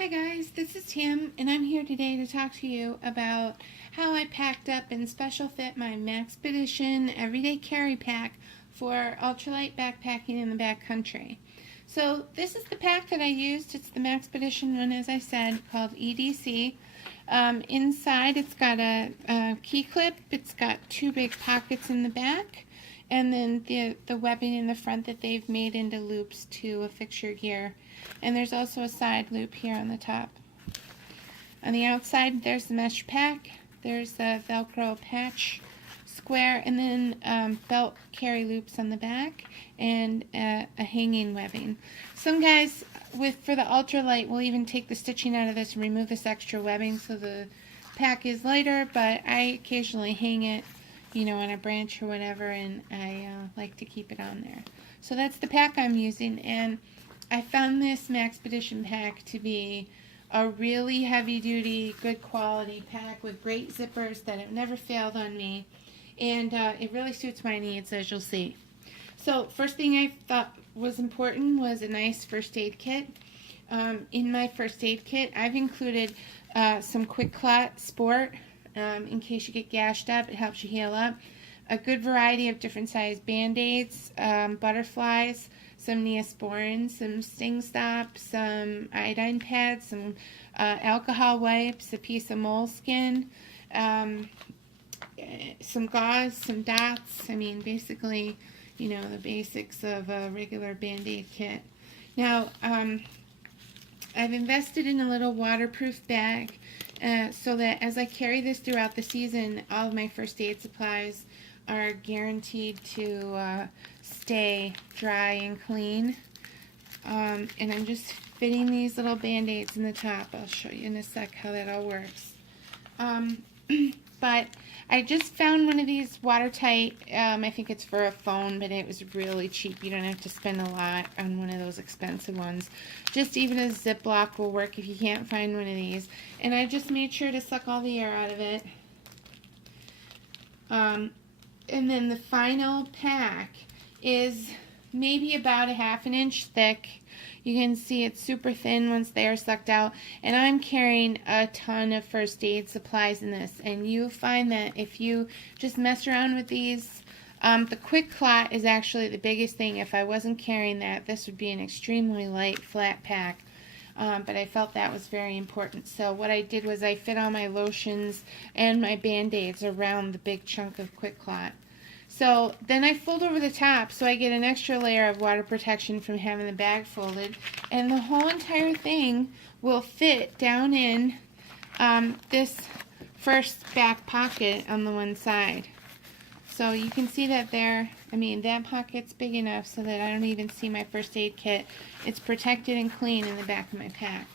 Hi guys, this is Tim, and I'm here today to talk to you about how I packed up and special fit my Maxpedition Everyday Carry Pack for ultralight backpacking in the backcountry. So this is the pack that I used. It's the Maxpedition one, as I said, called EDC. Inside it's got a key clip, it's got two big pockets in the back, and then the webbing in the front that they've made into loops to affix your gear. And there's also a side loop here on the top. On the outside there's the mesh pack, there's the Velcro patch square, and then belt carry loops on the back, and a hanging webbing. Some guys for the ultralight will even take the stitching out of this and remove this extra webbing so the pack is lighter, but I occasionally hang it, you know, on a branch or whatever, and I like to keep it on there. So that's the pack I'm using, and I found this Maxpedition pack to be a really heavy-duty, good quality pack with great zippers that have never failed on me, and it really suits my needs, as you'll see. So first thing I thought was important was a nice first aid kit. In my first aid kit, I've included some Quick Clot Sport in case you get gashed up. It helps you heal up. A good variety of different size Band-Aids, butterflies, some Neosporin, some Sting Stop, some iodine pads, some alcohol wipes, a piece of moleskin, some gauze, some dots. I mean, basically, you know, the basics of a regular Band-Aid kit. Now, I've invested in a little waterproof bag so that as I carry this throughout the season, all of my first aid supplies are guaranteed to stay dry and clean. And I'm just fitting these little Band-Aids in the top. I'll show you in a sec how that all works. But I just found one of these watertight, I think it's for a phone, but it was really cheap. You don't have to spend a lot on one of those expensive ones. Just even a Ziploc will work if you can't find one of these. And I just made sure to suck all the air out of it. And then the final pack is maybe about a ½ an inch thick. You can see it's super thin once they are sucked out, and I'm carrying a ton of first aid supplies in this, and you find that if you just mess around with these, the Quick Clot is actually the biggest thing. If I wasn't carrying that, this would be an extremely light flat pack, but I felt that was very important. So what I did was I fit all my lotions and my Band-Aids around the big chunk of Quick Clot. So then I fold over the top so I get an extra layer of water protection from having the bag folded, and the whole entire thing will fit down in this first back pocket on the one side. So you can see that there, I mean, that pocket's big enough so that I don't even see my first aid kit. It's protected and clean in the back of my pack.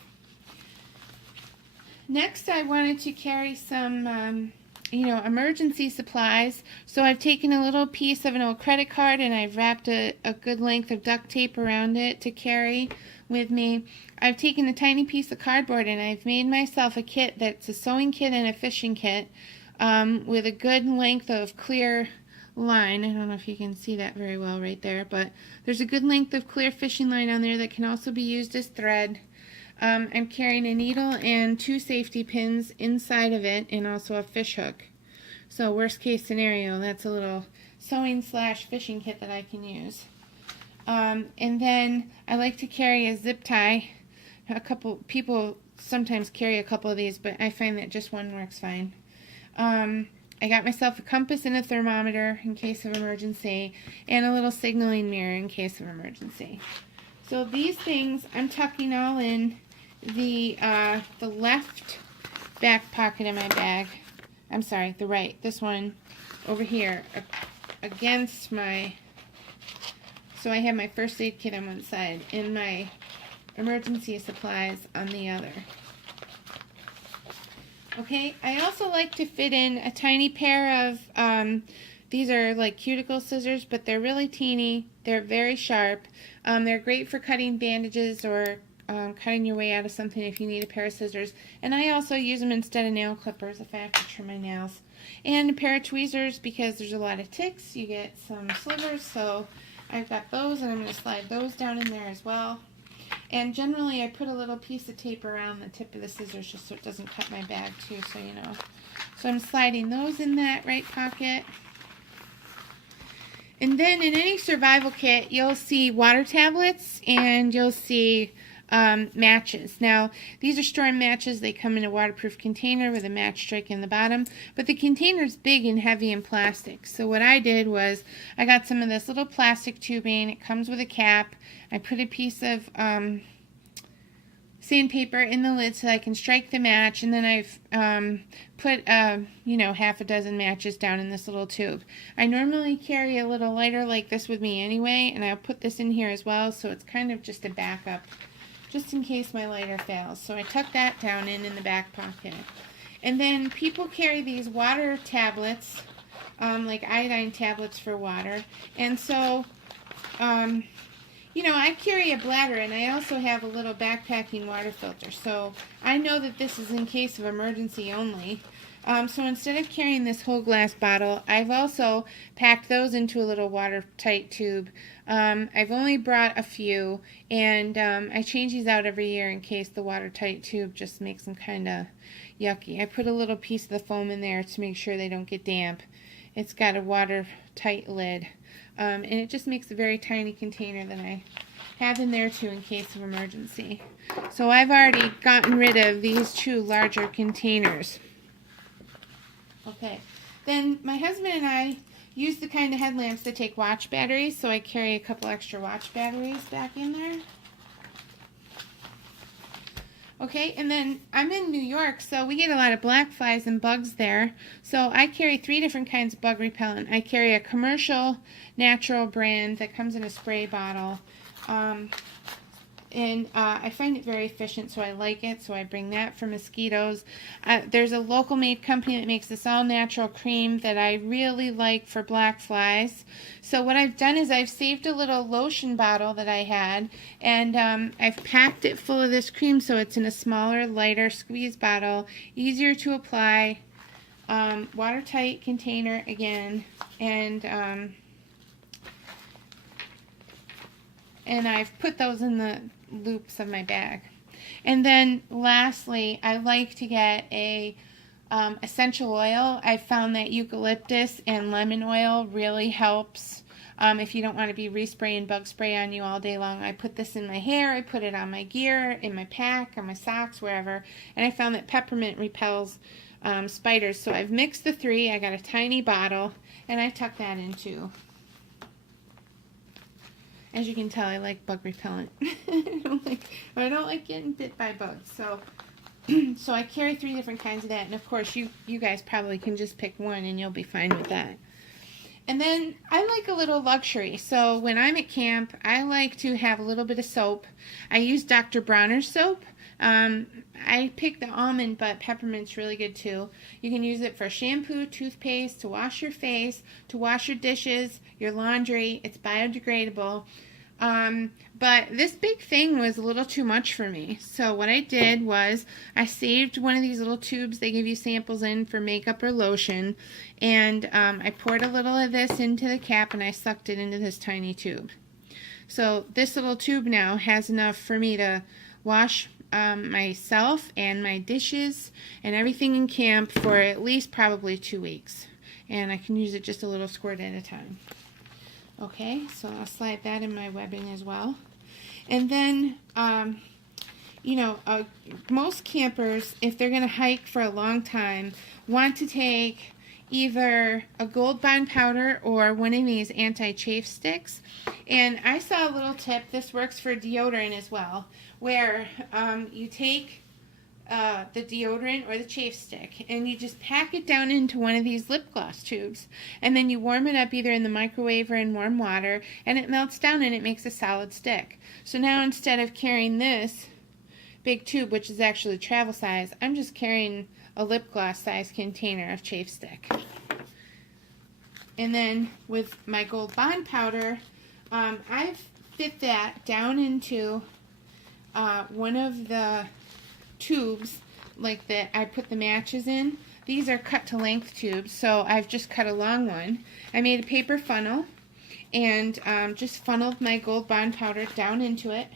Next, I wanted to carry some you know, emergency supplies. So I've taken a little piece of an old credit card and I've wrapped a good length of duct tape around it to carry with me. I've taken a tiny piece of cardboard and I've made myself a kit that's a sewing kit and a fishing kit with a good length of clear line. I don't know if you can see that very well right there, but there's a good length of clear fishing line on there that can also be used as thread. I'm carrying a needle and 2 safety pins inside of it, and also a fish hook. So worst case scenario, that's a little sewing / fishing kit that I can use. And then I like to carry a zip tie. A couple people sometimes carry a couple of these, but I find that just one works fine. I got myself a compass and a thermometer in case of emergency, and a little signaling mirror in case of emergency. So these things I'm tucking all in the left back pocket of my bag. I'm sorry, the right. This one over here against my, so I have my first aid kit on one side and my emergency supplies on the other. Okay, I also like to fit in a tiny pair of, these are like cuticle scissors, but they're really teeny. They're very sharp. They're great for cutting bandages or cutting your way out of something if you need a pair of scissors. And I also use them instead of nail clippers if I have to trim my nails. And a pair of tweezers because there's a lot of ticks. You get some slivers, so I've got those, and I'm going to slide those down in there as well. And generally I put a little piece of tape around the tip of the scissors just so it doesn't cut my bag too, so you know. So I'm sliding those in that right pocket. And then in any survival kit, you'll see water tablets and you'll see matches. Now, these are storm matches. They come in a waterproof container with a match strike in the bottom, but the container's big and heavy and plastic. So what I did was I got some of this little plastic tubing. It comes with a cap. I put a piece of sandpaper in the lid so I can strike the match, and then I've put you know, half a dozen matches down in this little tube. I normally carry a little lighter like this with me anyway, and I'll put this in here as well, so it's kind of just a backup just in case my lighter fails. So I tuck that down in the back pocket. And then people carry these water tablets, like iodine tablets for water, and so you know, I carry a bladder, and I also have a little backpacking water filter, so I know that this is in case of emergency only. So instead of carrying this whole glass bottle, I've also packed those into a little watertight tube. I've only brought a few, and I change these out every year in case the watertight tube just makes them kind of yucky. I put a little piece of the foam in there to make sure they don't get damp. It's got a watertight lid. And it just makes a very tiny container that I have in there too in case of emergency. So I've already gotten rid of these two larger containers. Okay, then my husband and I use the kind of headlamps that take watch batteries, so I carry a couple extra watch batteries back in there. Okay, and then I'm in New York, so we get a lot of black flies and bugs there. So I carry 3 different kinds of bug repellent. I carry a commercial natural brand that comes in a spray bottle. And I find it very efficient, so I like it, so I bring that for mosquitoes. There's a local made company that makes this all natural cream that I really like for black flies. So what I've done is I've saved a little lotion bottle that I had, and I've packed it full of this cream so it's in a smaller, lighter squeeze bottle, easier to apply, watertight container again, and I've put those in the loops of my bag. And then lastly, I like to get a essential oil. I found that eucalyptus and lemon oil really helps if you don't want to be respraying bug spray on you all day long. I put this in my hair, I put it on my gear, in my pack, on my socks, wherever, and I found that peppermint repels spiders. So I've mixed the 3. I got a tiny bottle, and I tuck that in too. As you can tell, I like bug repellent. I don't like getting bit by bugs. So, so I carry 3 different kinds of that. And of course, you guys probably can just pick one and you'll be fine with that. And then I like a little luxury. So when I'm at camp, I like to have a little bit of soap. I use Dr. Bronner's soap. I picked the almond, but peppermint's really good too. You can use it for shampoo, toothpaste, to wash your face, to wash your dishes, your laundry. It's biodegradable. But this big thing was a little too much for me. So what I did was I saved one of these little tubes they give you samples in for makeup or lotion, and I poured a little of this into the cap and I sucked it into this tiny tube. So this little tube now has enough for me to wash myself and my dishes and everything in camp for at least probably 2 weeks. And I can use it just a little squirt at a time. Okay, so I'll slide that in my webbing as well. And then, you know, most campers, if they're going to hike for a long time, want to take either a Gold Bond powder or one of these anti-chafe sticks. And I saw a little tip, this works for deodorant as well, where you take the deodorant or the chafe stick and you just pack it down into one of these lip gloss tubes, and then you warm it up either in the microwave or in warm water, and it melts down and it makes a solid stick. So now instead of carrying this big tube, which is actually travel size, I'm just carrying a lip gloss size container of chafe stick. And then with my Gold Bond powder, I've fit that down into one of the tubes like that I put the matches in. These are cut to length tubes, so I've just cut a long one. I made a paper funnel and just funneled my Gold Bond powder down into it,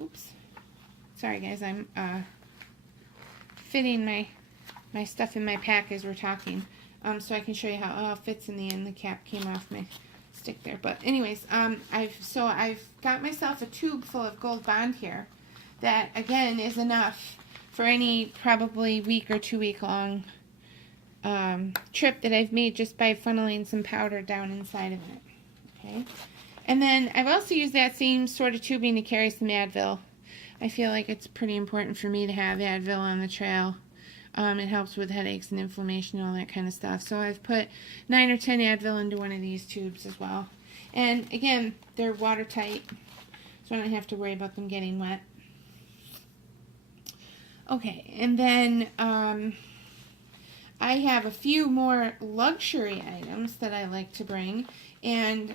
Oops. Sorry guys, I'm fitting my stuff in my pack as we're talking, so I can show you how it all fits in the end. The cap came off my stick there, but anyways, I've got myself a tube full of Gold Bond here that again is enough for any probably week or 2 week long trip that I've made just by funneling some powder down inside of it. Okay, and then I've also used that same sort of tubing to carry some Advil. I feel like it's pretty important for me to have Advil on the trail. It helps with headaches and inflammation and all that kind of stuff. So I've put 9 or 10 Advil into one of these tubes as well. And again, they're watertight, so I don't have to worry about them getting wet. Okay, and then I have a few more luxury items that I like to bring. And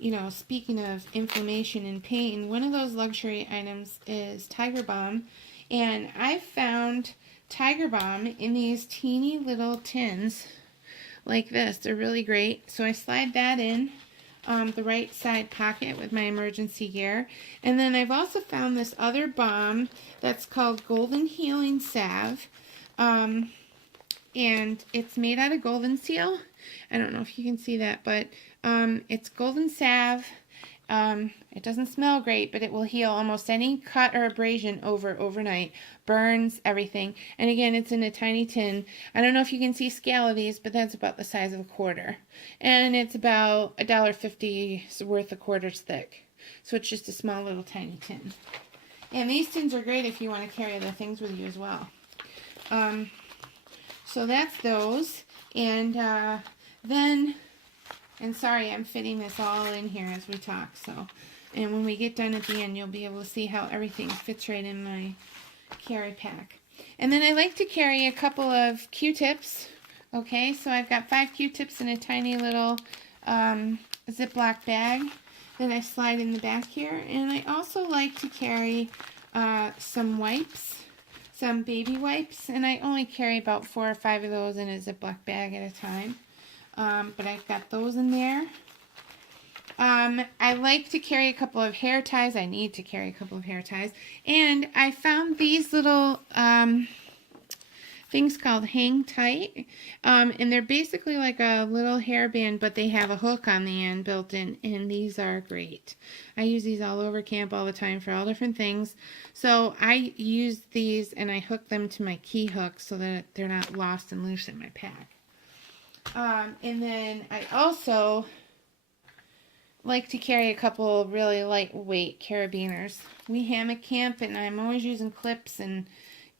you know, speaking of inflammation and pain, one of those luxury items is Tiger Balm. And I found Tiger Balm in these teeny little tins like this. They're really great. So I slide that in the right side pocket with my emergency gear. And then I've also found this other balm that's called Golden Healing Salve. And it's made out of golden seal. I don't know if you can see that, but it's golden salve. It doesn't smell great, but it will heal almost any cut or abrasion overnight. Burns, everything. And again, it's in a tiny tin. I don't know if you can see scale of these, but that's about the size of a quarter. And it's about $1.50 worth of quarters thick. So it's just a small little tiny tin. And these tins are great if you want to carry other things with you as well. So that's those. And then, and sorry, I'm fitting this all in here as we talk. So, and when we get done at the end, you'll be able to see how everything fits right in my carry pack. And then I like to carry a couple of Q-tips. Okay, so I've got 5 Q-tips in a tiny little Ziploc bag that I slide in the back here. And I also like to carry some wipes. Some baby wipes, and I only carry about 4 or 5 of those in a Ziploc bag at a time. But I've got those in there. I like to carry a couple of hair ties. I need to carry a couple of hair ties. And I found these little things called Hang Tight. And they're basically like a little hairband, but they have a hook on the end built in, and these are great. I use these all over camp all the time for all different things. So I use these and I hook them to my key hook so that they're not lost and loose in my pack. And then I also like to carry a couple of really lightweight carabiners. We hammock camp, and I'm always using clips and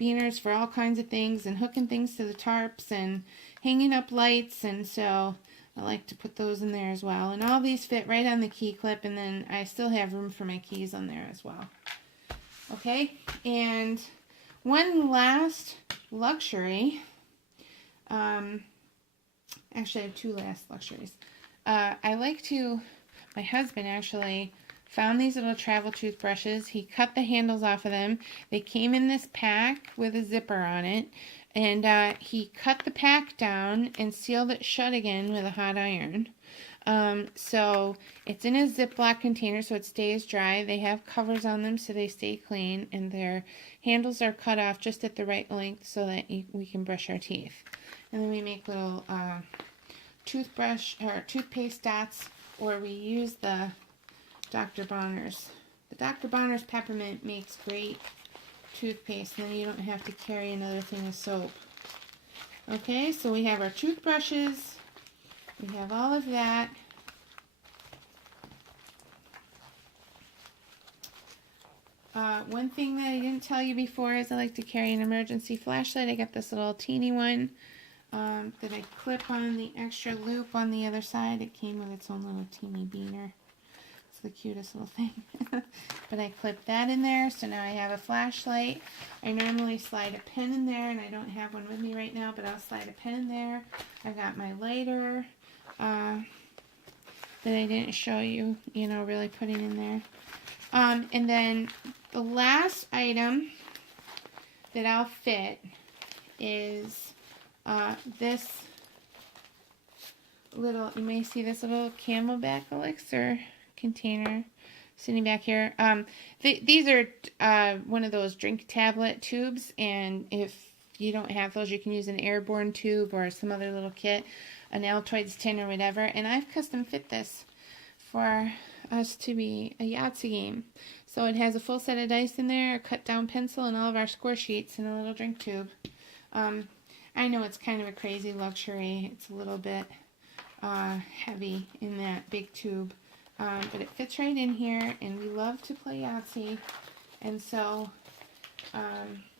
beaners for all kinds of things, and hooking things to the tarps and hanging up lights, and so I like to put those in there as well. And all these fit right on the key clip, and then I still have room for my keys on there as well. Okay, and one last luxury, actually I have 2 last luxuries. I like to, my husband actually found these little travel toothbrushes. He cut the handles off of them. They came in this pack with a zipper on it. And he cut the pack down and sealed it shut again with a hot iron. So it's in a Ziploc container so it stays dry. They have covers on them so they stay clean. And their handles are cut off just at the right length so that we can brush our teeth. And then we make little toothbrush or toothpaste dots, or we use the Dr. Bonner's. The Dr. Bonner's peppermint makes great toothpaste, and then you don't have to carry another thing of soap. Okay, so we have our toothbrushes. We have all of that. One thing that I didn't tell you before is I like to carry an emergency flashlight. I got this little teeny one that I clip on the extra loop on the other side. It came with its own little teeny beaner. It's the cutest little thing. But I clip that in there, so now I have a flashlight. I normally slide a pen in there, and I don't have one with me right now, but I'll slide a pen in there. I've got my lighter that I didn't show you, really putting in there. And then the last item that I'll fit is this little, you may see this little Camelback elixir container. sitting back here. These are one of those drink tablet tubes, and if you don't have those, you can use an airborne tube or some other little kit, an Altoids tin or whatever. And I've custom fit this for us to be a Yahtzee game. So it has a full set of dice in there, a cut down pencil, and all of our score sheets, and a little drink tube. I know it's kind of a crazy luxury. It's a little bit heavy in that big tube. But it fits right in here, and we love to play Yahtzee. And so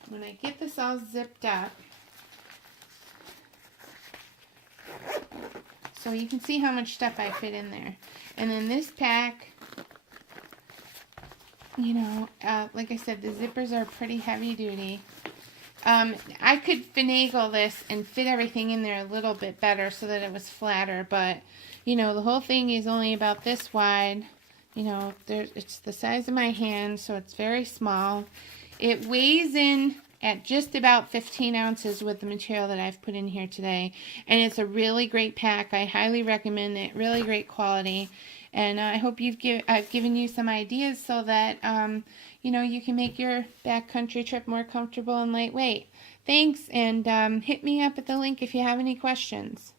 when I get this all zipped up, so you can see how much stuff I fit in there. And then this pack, you know, like I said, the zippers are pretty heavy duty. I could finagle this and fit everything in there a little bit better so that it was flatter, but, you know, the whole thing is only about this wide. You know, it's the size of my hand, so it's very small. It weighs in at just about 15 ounces with the material that I've put in here today, and it's a really great pack. I highly recommend it. Really great quality, and I hope I've given you some ideas so that you know, you can make your backcountry trip more comfortable and lightweight. Thanks, and hit me up at the link if you have any questions.